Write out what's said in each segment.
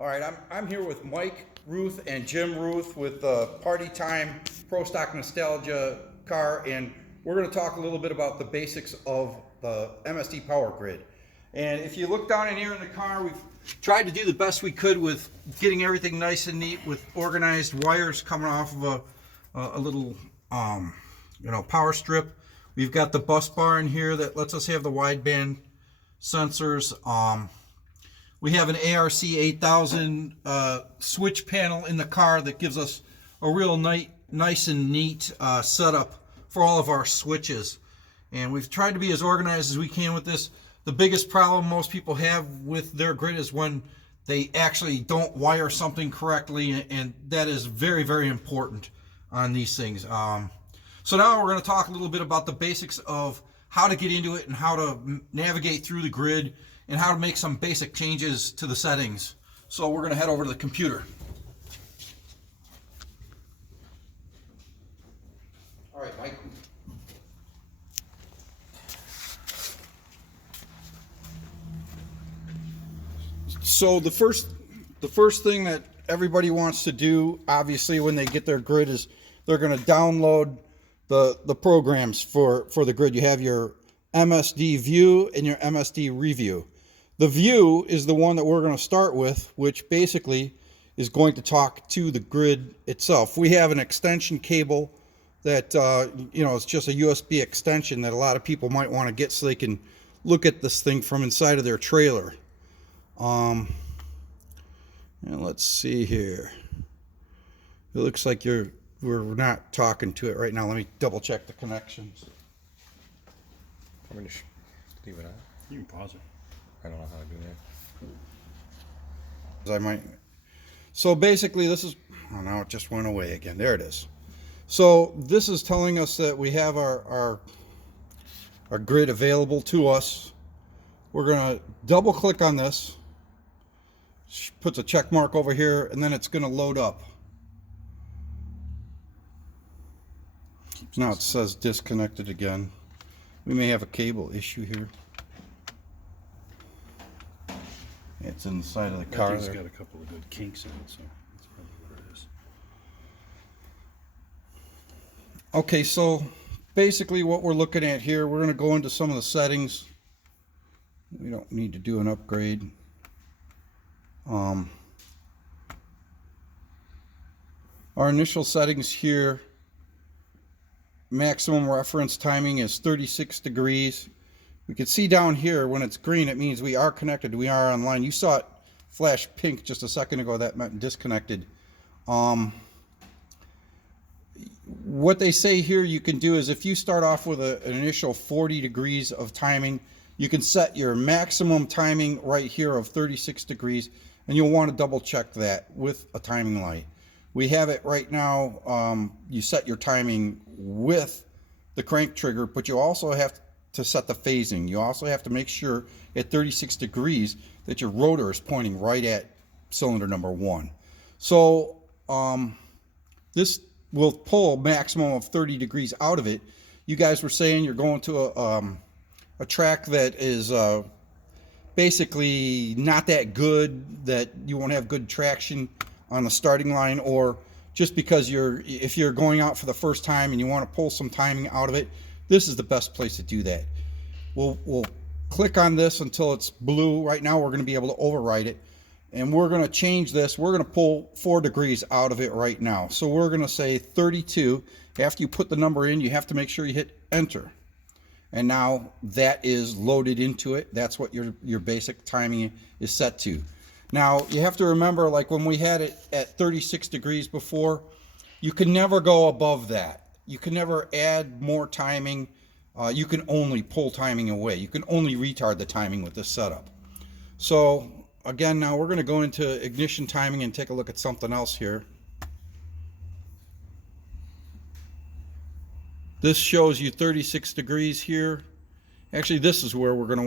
All right, I'm here with Mike Ruth and Jim Ruth with the Party Time Pro Stock Nostalgia car, and we're going to talk a little bit about the basics of the MSD power grid. And if you look down in here in the car, we've tried to do the best we could with getting everything nice and neat with organized wires coming off of a little power strip. We've got the bus bar in here that lets us have the wideband sensors. We have an ARC 8000 switch panel in the car that gives us a real nice and neat setup for all of our switches. And we've tried to be as organized as we can with this. The biggest problem most people have with their grid is when they actually don't wire something correctly, and that is very, very important on these things. So now we're going to talk a little bit about the basics of how to get into it and how to navigate through the grid and how to make some basic changes to the settings. So we're going to head over to the computer. All right, Mike. So the first thing that everybody wants to do, obviously, when they get their grid is they're going to download the programs for the grid. You have your MSD View and your MSD Review. The View is the one that we're going to start with, which basically is going to talk to the grid itself. We have an extension cable that, it's just a USB extension that a lot of people might want to get so they can look at this thing from inside of their trailer. And let's see here. It looks like we're not talking to it right now. Let me double check the connections. I'm going to leave it on. You can pause it. I don't know how to do that. So basically this is, oh, now it just went away again. There it is. So this is telling us that we have our grid available to us. We're going to double click on this. Puts a check mark over here, and then it's going to load up. Now it says disconnected again. We may have a cable issue here. It's inside of the car. It's got a couple of good kinks in it, so that's probably what it is. Okay, so basically what we're looking at here, we're going to go into some of the settings. We don't need to do an upgrade. Our initial settings here, maximum reference timing is 36 degrees. We can see down here when it's green, it means we are connected, we are online. You saw it flash pink just a second ago, that meant disconnected. What they say here you can do is if you start off with an initial 40 degrees of timing, you can set your maximum timing right here of 36 degrees, and you'll want to double check that with a timing light. We have it right now, you set your timing with the crank trigger, but you also have to set the phasing. You also have to make sure at 36 degrees that your rotor is pointing right at cylinder number 1. So this will pull a maximum of 30 degrees out of it. You guys were saying you're going to a track that is basically not that good, that you won't have good traction on the starting line, or just because if you're going out for the first time and you want to pull some timing out of it, this is the best place to do that. We'll click on this until it's blue. Right now we're going to be able to override it, and we're going to change this. We're going to pull 4 degrees out of it right now. So we're going to say 32. After you put the number in, you have to make sure you hit enter. And now that is loaded into it. That's what your basic timing is set to. Now you have to remember, like when we had it at 36 degrees before, you can never go above that. You can never add more timing. You can only pull timing away. You can only retard the timing with this setup. So again, now we're going to go into ignition timing and take a look at something else here. This shows you 36 degrees here. Actually, this is where we're going to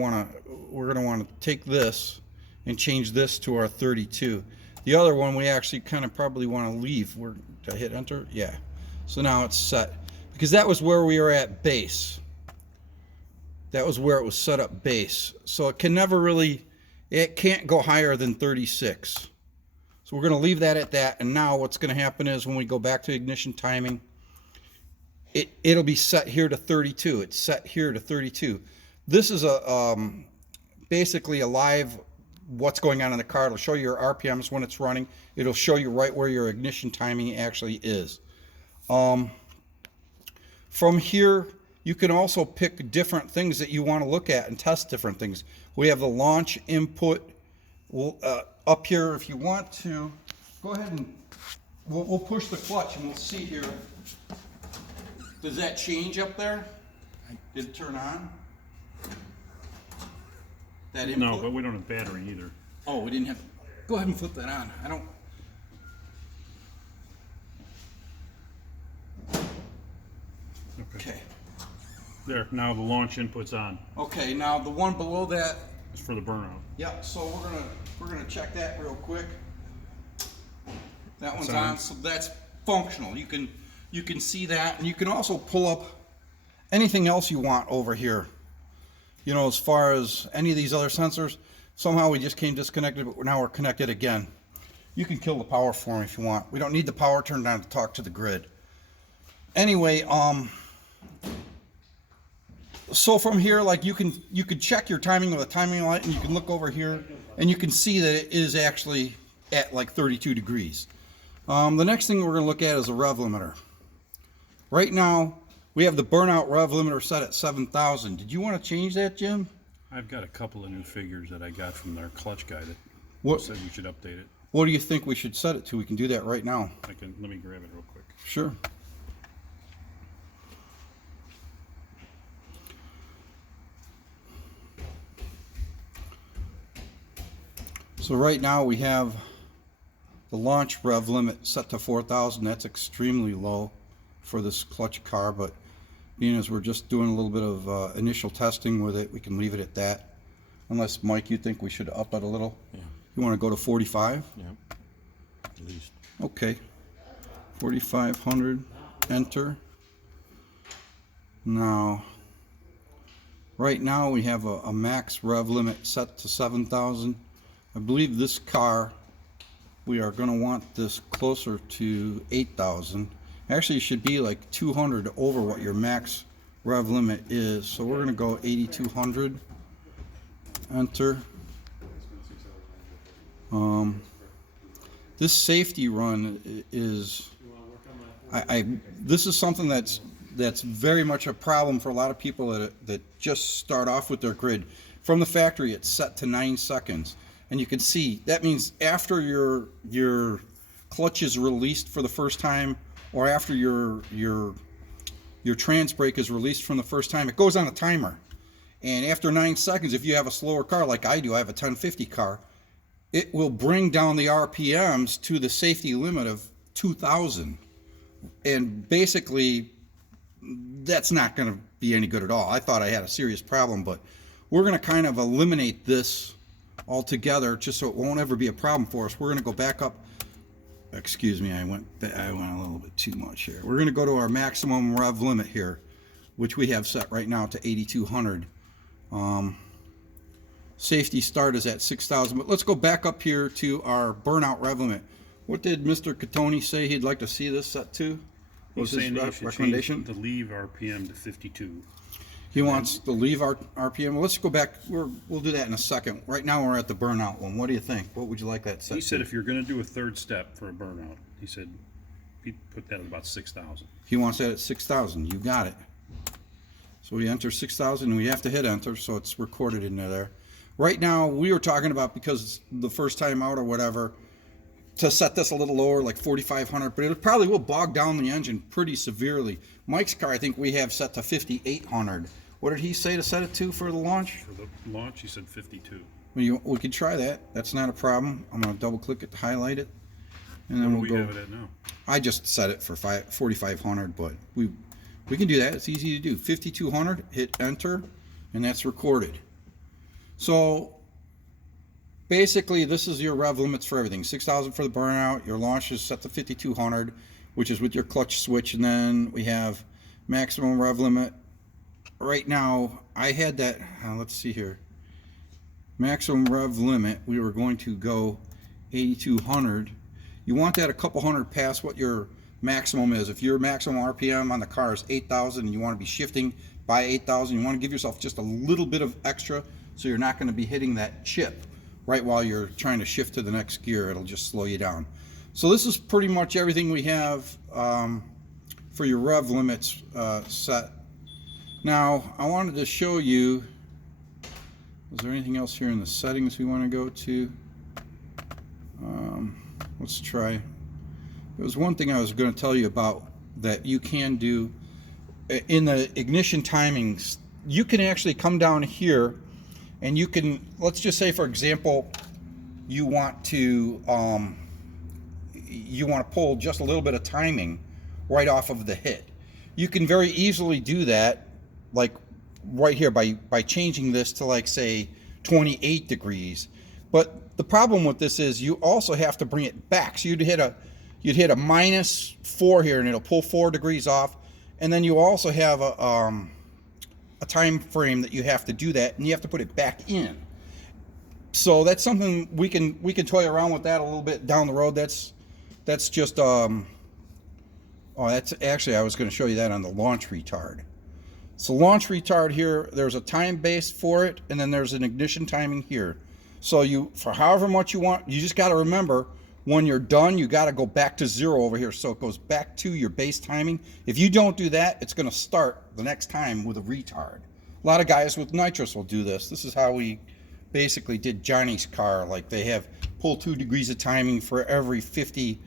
want to take this and change this to our 32. The other one we actually kind of probably want to leave. Did I hit enter? Yeah. So now it's set, because that was where we were at base. That was where it was set up base. So it can never really, it can't go higher than 36. So we're going to leave that at that. And now what's going to happen is when we go back to ignition timing, it'll be set here to 32. It's set here to 32. This is a basically a live what's going on in the car. It'll show you your RPMs when it's running. It'll show you right where your ignition timing actually is. From here, you can also pick different things that you want to look at and test different things. We have the launch input up here. If you want to, go ahead and we'll push the clutch and we'll see here. Does that change up there? Did it turn on? That input? No, but we don't have battery either. Oh, we didn't have. Go ahead and flip that on. I don't. Okay. There, now the launch input's on. Okay, now the one below that. It's for the burnout. Yep. So we're gonna check that real quick. That one's It's on. on. So that's functional. You can see that, and you can also pull up anything else you want over here. You know, as far as any of these other sensors, somehow we just came disconnected, but now we're connected again. You can kill the power for them if you want. We don't need the power turned on to talk to the grid. Anyway, so from here, like you can check your timing with a timing light, and you can look over here, and you can see that it is actually at like 32 degrees. The next thing we're going to look at is a rev limiter. Right now, we have the burnout rev limiter set at 7,000. Did you want to change that, Jim? I've got a couple of new figures that I got from their clutch guy that said we should update it. What do you think we should set it to? We can do that right now. Let me grab it real quick. Sure. So right now we have the launch rev limit set to 4,000. That's extremely low for this clutch car, but being as we're just doing a little bit of initial testing with it, we can leave it at that. Unless, Mike, you think we should up it a little? Yeah. You want to go to 45? Yeah. At least. Okay. 4,500. Enter. Now, right now we have a max rev limit set to 7,000. I believe this car, we are going to want this closer to 8,000. Actually, it should be like 200 over what your max rev limit is. So we're going to go 8,200. Enter. This safety run is, this is something that's very much a problem for a lot of people that just start off with their grid. From the factory, it's set to 9 seconds. And you can see, that means after your clutch is released for the first time, or after your trans brake is released from the first time, it goes on a timer. And after 9 seconds, if you have a slower car like I do, I have a 1050 car, it will bring down the RPMs to the safety limit of 2,000. And basically, that's not going to be any good at all. I thought I had a serious problem, but we're going to kind of eliminate this altogether just so it won't ever be a problem for us. We're going to go back up. Excuse me, I went a little bit too much here. We're going to go to our maximum rev limit here, which we have set right now to 8,200. Safety start is at 6,000, but let's go back up here to our burnout rev limit. What did Mr. Catoni say he'd like to see this set to? What was He's saying his that you should recommendation? change the leave RPM to 52. He wants to leave our RPM. Well, let's go back. We'll do that in a second. Right now we're at the burnout one. What do you think? What would you like that set He said to? if you're going to do a third step for a burnout, he said he'd put that at about 6,000. He wants that at 6,000. You got it. So we enter 6,000 and we have to hit enter, so it's recorded in there. Right now we were talking about, because it's the first time out or whatever, to set this a little lower, like 4,500, but it probably will bog down the engine pretty severely. Mike's car, I think we have set to 5,800. What did he say to set it to for the launch? For the launch, he said 52. We could try that. That's not a problem. I'm going to double click it to highlight it. And then What do we we'll have go. it at now? I just set it for 4,500, but we can do that. It's easy to do. 5,200, hit enter, and that's recorded. So basically, this is your rev limits for everything. 6,000 for the burnout. Your launch is set to 5,200, which is with your clutch switch. And then we have maximum rev limit. Right now, I had that, let's see here. Maximum rev limit, we were going to go 8,200. You want that a couple hundred past what your maximum is. If your maximum RPM on the car is 8,000 and you want to be shifting by 8,000, you want to give yourself just a little bit of extra so you're not going to be hitting that chip right while you're trying to shift to the next gear. It'll just slow you down. So this is pretty much everything we have for your rev limits set. Now I wanted to show you, is there anything else here in the settings we want to go to? Let's try. There was one thing I was going to tell you about that you can do in the ignition timings. You can actually come down here and you can, let's just say for example, you want to pull just a little bit of timing right off of the hit. You can very easily do that, like right here, by changing this to, like, say 28 degrees. But the problem with this is you also have to bring it back. So you'd hit a -4 here and it'll pull 4 degrees off, and then you also have a time frame that you have to do that, and you have to put it back in. So that's something we can toy around with that a little bit down the road. That's just that's actually, I was going to show you that on the launch retard. So launch retard here, there's a time base for it, and then there's an ignition timing here. So for however much you want, you just got to remember, when you're done, you got to go back to 0 over here, so it goes back to your base timing. If you don't do that, it's going to start the next time with a retard. A lot of guys with nitrous will do this. This is how we basically did Johnny's car. Like, they have pull 2 degrees of timing for every 50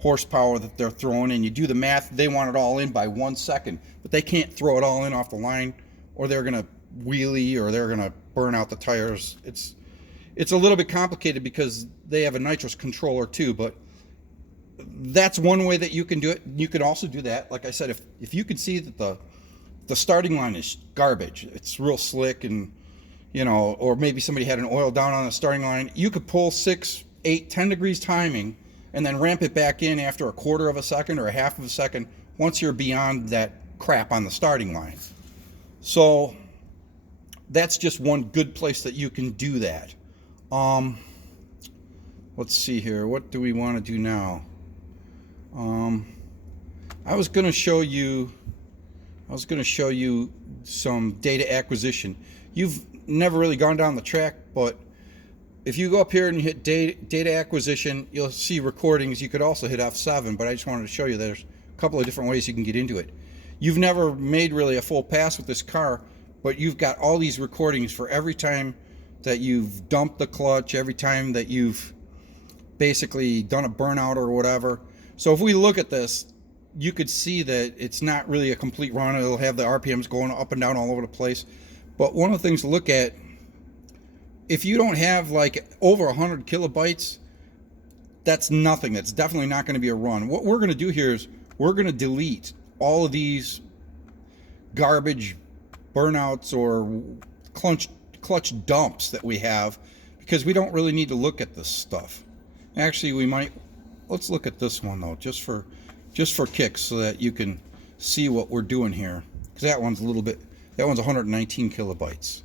horsepower that they're throwing in. You do the math, they want it all in by 1 second, but they can't throw it all in off the line, or they're going to wheelie, or they're going to burn out the tires. It's a little bit complicated because they have a nitrous controller too, but that's one way that you can do it. You can also do that, like I said, if you can see that the starting line is garbage, it's real slick, and or maybe somebody had an oil down on the starting line, you could pull 6, 8, 10 degrees timing and then ramp it back in after a 1/4 of a second or a 1/2 of a second once you're beyond that crap on the starting line. So that's just one good place that you can do that. Let's see here. What do we want to do now? I was going to show you some data acquisition. You've never really gone down the track, but if you go up here and you hit data acquisition, you'll see recordings. You could also hit F7, but I just wanted to show you there's a couple of different ways you can get into it. You've never made really a full pass with this car, but you've got all these recordings for every time that you've dumped the clutch, every time that you've basically done a burnout or whatever. So if we look at this, you could see that it's not really a complete run. It'll have the RPMs going up and down all over the place. But one of the things to look at, if you don't have like over 100 kilobytes, that's nothing. That's definitely not going to be a run. What we're going to do here is we're going to delete all of these garbage burnouts or clutch dumps that we have, because we don't really need to look at this stuff. Actually, let's look at this one though, just for kicks, so that you can see what we're doing here, because that one's 119 kilobytes.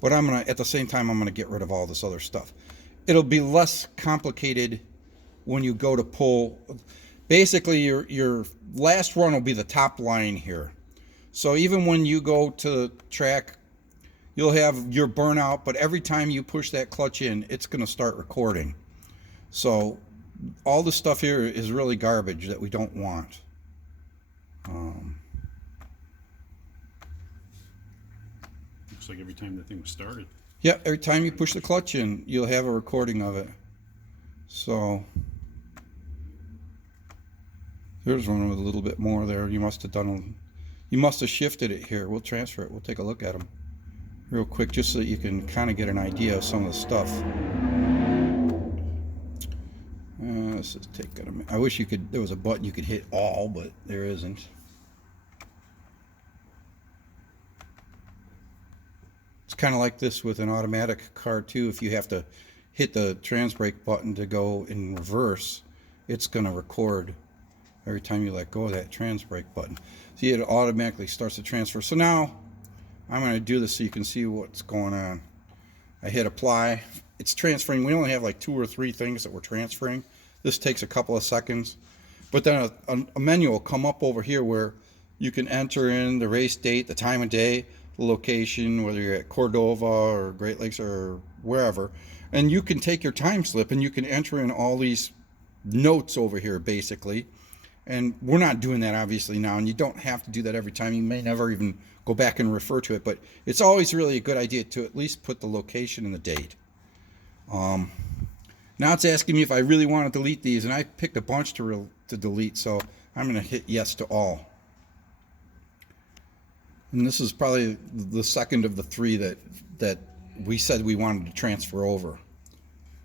But at the same time, I'm gonna get rid of all this other stuff. It'll be less complicated when you go to pull. Basically, your last run will be the top line here. So even when you go to the track, you'll have your burnout, but every time you push that clutch in, it's going to start recording. So all the stuff here is really garbage that we don't want. Looks like every time the thing was started. Yeah, every time you push the clutch in, you'll have a recording of it. So here's one with a little bit more there. You must have shifted it here. We'll transfer it. We'll take a look at them real quick, just so that you can kind of get an idea of some of the stuff. This is taking a minute. I wish there was a button you could hit all, but there isn't. It's kind of like this with an automatic car too. If you have to hit the trans brake button to go in reverse, it's going to record every time you let go of that trans brake button. See, it automatically starts to transfer. So now I'm going to do this so you can see what's going on. I hit apply. It's transferring. We only have like 2 or 3 things that we're transferring. This takes a couple of seconds. But then a menu will come up over here where you can enter in the race date, the time of day, the location, whether you're at Cordova or Great Lakes or wherever. And you can take your time slip and you can enter in all these notes over here, basically. And we're not doing that obviously now, and you don't have to do that every time. You may never even go back and refer to it, but it's always really a good idea to at least put the location and the date. Now it's asking me if I really want to delete these, and I picked a bunch to delete, so I'm going to hit yes to all. And this is probably the second of the three that we said we wanted to transfer over.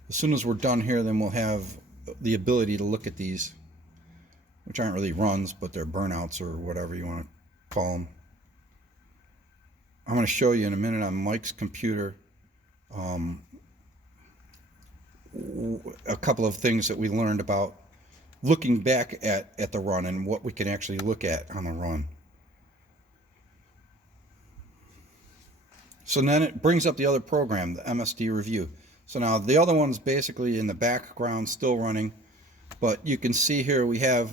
As soon as we're done here, then we'll have the ability to look at these, which aren't really runs, but they're burnouts or whatever you want to call them. I'm going to show you in a minute on Mike's computer a couple of things that we learned about looking back at the run and what we can actually look at on the run. So then it brings up the other program, the MSD Review. So now the other one's basically in the background still running, but you can see here we have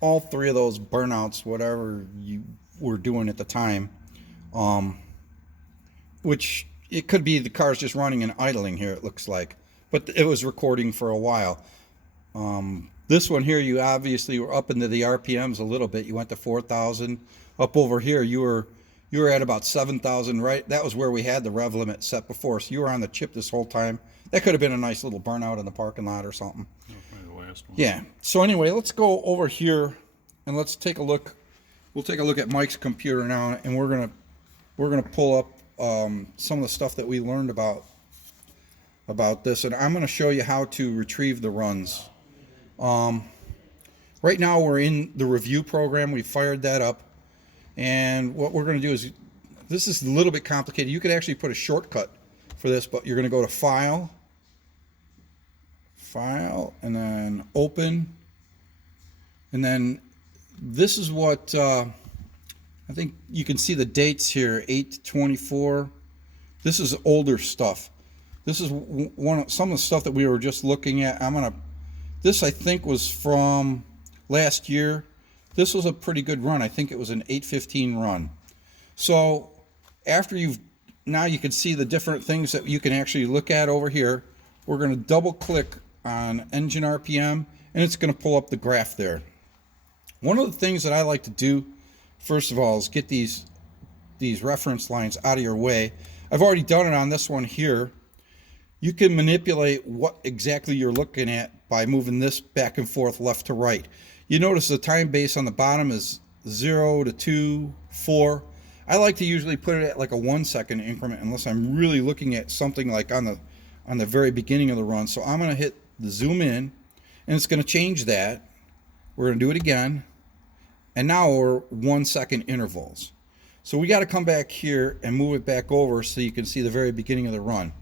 all three of those burnouts, whatever you were doing at the time, which it could be the car's just running and idling here, it looks like, but it was recording for a while. This one here, you obviously were up into the RPMs a little bit. You went to 4,000. Up over here, you were at about 7,000, right? That was where we had the rev limit set before, so you were on the chip this whole time. That could have been a nice little burnout in the parking lot or something. Probably the last one. Yeah. So anyway, let's go over here and let's take a look. We'll take a look at Mike's computer now, and we're gonna pull up some of the stuff that we learned about this, and I'm gonna show you how to retrieve the runs. Right now we're in the review program. We fired that up, and what we're going to do is, this is a little bit complicated. You could actually put a shortcut for this, but you're going to go to File, and then Open, and then this is what I think you can see the dates here, 8/24. This is older stuff. This is some of the stuff that we were just looking at. This I think was from last year. This was a pretty good run. I think it was an 8:15 run. So after now you can see the different things that you can actually look at over here. We're going to double click on engine RPM, and it's going to pull up the graph there. One of the things that I like to do, first of all, is get these reference lines out of your way. I've already done it on this one here. You can manipulate what exactly you're looking at by moving this back and forth left to right. You notice the time base on the bottom is 0 to 2, 4. I like to usually put it at like a 1 second increment unless I'm really looking at something like on the very beginning of the run. So I'm going to hit the zoom in, and it's going to change that. We're going to do it again, and now we're 1 second intervals. So we got to come back here and move it back over so you can see the very beginning of the run.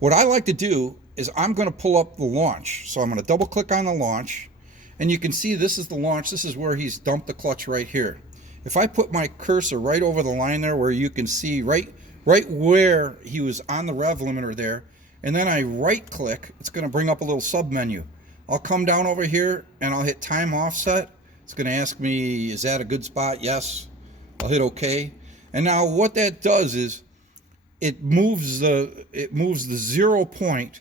What I like to do is I'm going to pull up the launch. So I'm going to double click on the launch, and you can see this is the launch. This is where he's dumped the clutch right here. If I put my cursor right over the line there where you can see right where he was on the rev limiter there, and then I right click, it's going to bring up a little sub menu. I'll come down over here and I'll hit time offset. It's going to ask me, is that a good spot? Yes. I'll hit OK. And now what that does is it moves the 0 point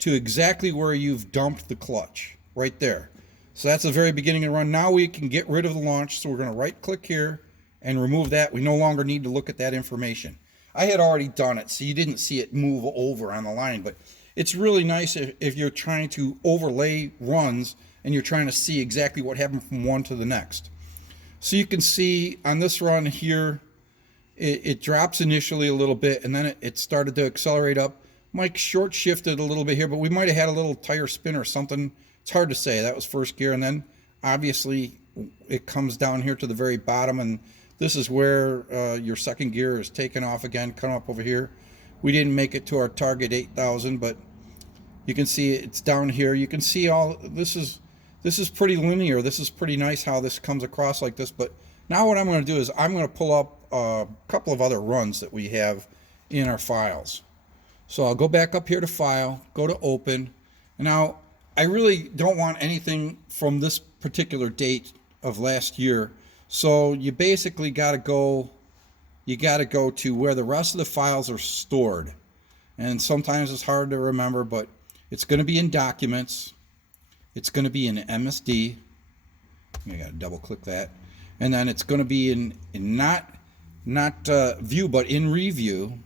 to exactly where you've dumped the clutch, right there. So that's the very beginning of the run. Now we can get rid of the launch, so we're going to right click here and remove that. We no longer need to look at that information. I had already done it, so you didn't see it move over on the line, but it's really nice if you're trying to overlay runs and you're trying to see exactly what happened from one to the next. So you can see on this run here, it drops initially a little bit, and then it started to accelerate up. Mike short shifted a little bit here, but we might have had a little tire spin or something. It's hard to say. That was first gear, and then obviously it comes down here to the very bottom, and this is where your second gear is taken off again, come up over here. We didn't make it to our target 8,000, but you can see it's down here. You can see all this is pretty linear. This is pretty nice how this comes across like this. But now what I'm going to do is I'm going to pull up a couple of other runs that we have in our files. So I'll go back up here to File, go to Open, and now I really don't want anything from this particular date of last year. So you basically got to go, to where the rest of the files are stored. And sometimes it's hard to remember, but it's going to be in documents. It's going to be in MSD. I got to double click that. And then it's going to be in not view, but in review.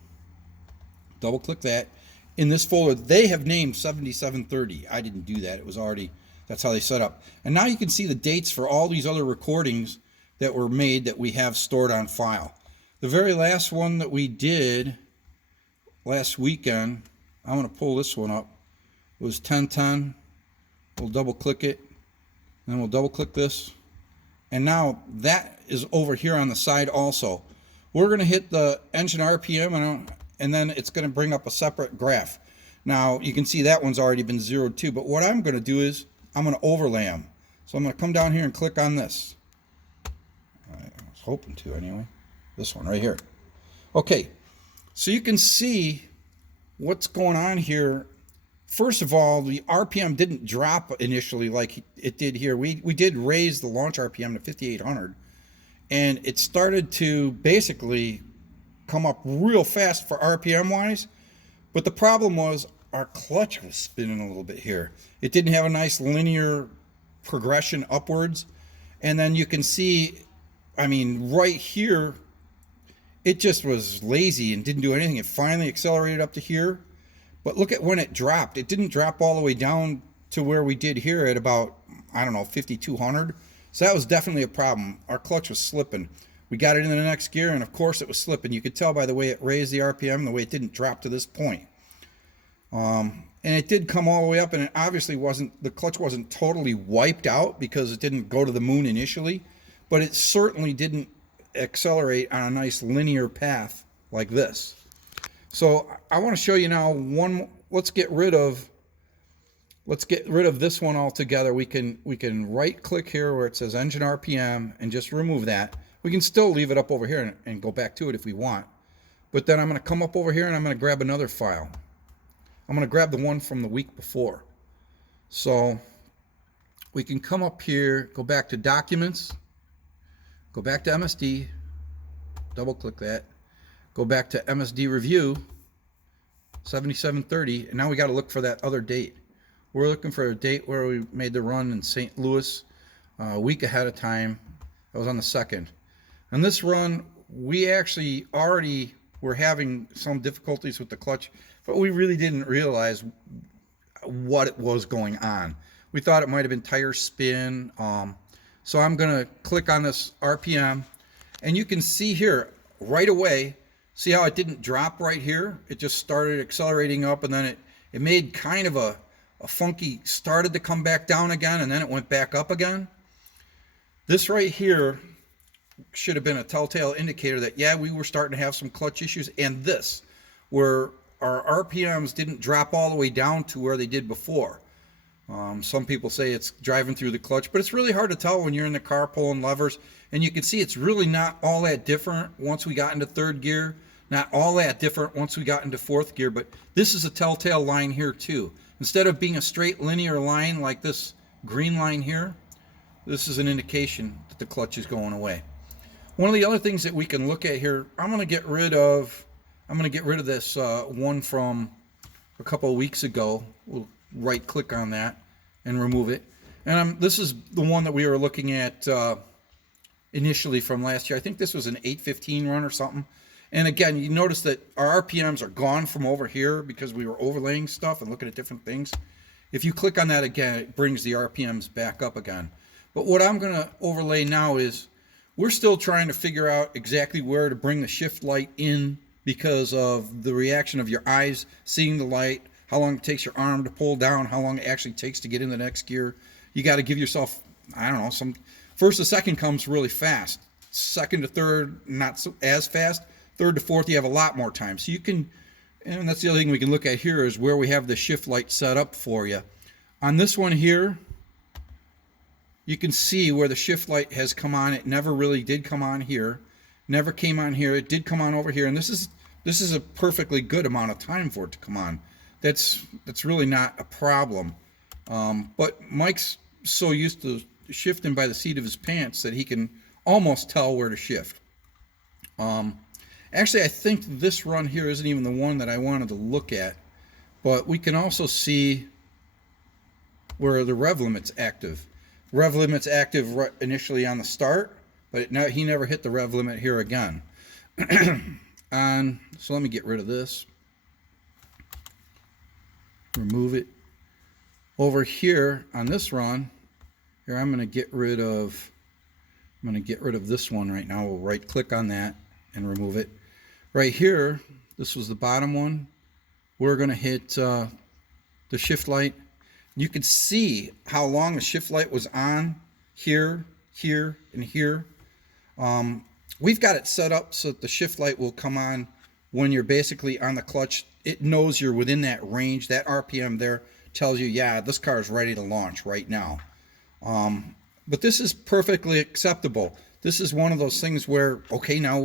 Double click that. In this folder, they have named 7730. I didn't do that. It was already, that's how they set up. And now you can see the dates for all these other recordings that were made that we have stored on file. The very last one that we did last weekend, I'm going to pull this one up. It was 1010. We'll double click it. And then we'll double click this. And now that is over here on the side also. We're going to hit the engine RPM and then it's going to bring up a separate graph. Now you can see that one's already been zeroed too, but what I'm going to do is I'm going to overlay them. So I'm going to come down here and click on this. I was hoping to anyway. This one right here. Okay, so you can see what's going on here. First of all, the RPM didn't drop initially like it did here. We did raise the launch RPM to 5,800, and it started to basically come up real fast for RPM wise, but the problem was our clutch was spinning a little bit here. It didn't have a nice linear progression upwards, and then you can see, I mean, right here, it just was lazy and didn't do anything. It finally accelerated up to here, but look at when it dropped. It didn't drop all the way down to where we did here at about, I don't know, 5,200. So that was definitely a problem. Our clutch was slipping. We got it into the next gear, and of course it was slipping. You could tell by the way it raised the RPM, the way it didn't drop to this point. And it did come all the way up, and it obviously wasn't, the clutch wasn't totally wiped out because it didn't go to the moon initially, but it certainly didn't accelerate on a nice linear path like this. So I want to show you now let's get rid of this one altogether. We can right click here where it says engine RPM and just remove that. We can still leave it up over here and go back to it if we want. But then I'm going to come up over here and I'm going to grab another file. I'm going to grab the one from the week before. So we can come up here, go back to documents, go back to MSD, double click that, go back to MSD review, 7730, and now we got to look for that other date. We're looking for a date where we made the run in St. Louis a week ahead of time. That was on the 2nd. On this run, we actually already were having some difficulties with the clutch, but we really didn't realize what was going on. We thought it might have been tire spin. So I'm going to click on this RPM, and you can see here right away, see how it didn't drop right here? It just started accelerating up, and then it made kind of a funky, started to come back down again, and then it went back up again. This right here should have been a telltale indicator that, yeah, we were starting to have some clutch issues, and this, where our RPMs didn't drop all the way down to where they did before. Some people say it's driving through the clutch, but it's really hard to tell when you're in the car pulling levers, and you can see it's really not all that different once we got into third gear, not all that different once we got into fourth gear, but this is a telltale line here too. Instead of being a straight linear line like this green line here, this is an indication that the clutch is going away. One of the other things that we can look at here, I'm going to get rid of this one from a couple of weeks ago. We'll right click on that and remove it. And this is the one that we were looking at initially from last year. I think this was an 815 run or something. And again, you notice that our RPMs are gone from over here because we were overlaying stuff and looking at different things. If you click on that again, it brings the RPMs back up again. But what I'm going to overlay now is we're still trying to figure out exactly where to bring the shift light in because of the reaction of your eyes seeing the light, how long it takes your arm to pull down, how long it actually takes to get in the next gear. You got to give yourself, I don't know, first to second comes really fast. Second to third, not so, as fast. Third to fourth, you have a lot more time. So you can, and that's the other thing we can look at here is where we have the shift light set up for you. On this one here, you can see where the shift light has come on. It never really did come on here. Never came on here. It did come on over here. And this is a perfectly good amount of time for it to come on. That's really not a problem. But Mike's so used to shifting by the seat of his pants that he can almost tell where to shift. Actually, I think this run here isn't even the one that I wanted to look at, but we can also see where the rev limit's active. Rev limit's active initially on the start, but he never hit the rev limit here again. So let me get rid of this. Remove it. Over here on this run, here I'm going to get rid of this one right now. We'll right click on that and remove it. Right here, this was the bottom one. We're going to hit the shift light. You can see how long the shift light was on here, here, and here. We've got it set up so that the shift light will come on when you're basically on the clutch. It knows you're within that range. That RPM there tells you, yeah, this car is ready to launch right now. But this is perfectly acceptable. This is one of those things where, okay, now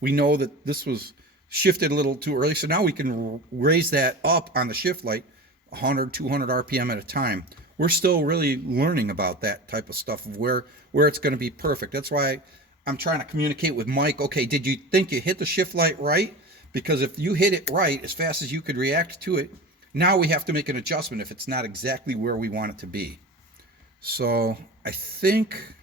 we know that this was shifted a little too early, so now we can raise that up on the shift light 100, 200 RPM at a time. We're still really learning about that type of stuff, of where it's going to be perfect. That's why I'm trying to communicate with Mike. Okay, did you think you hit the shift light right? Because if you hit it right as fast as you could react to it, now we have to make an adjustment if it's not exactly where we want it to be. So I think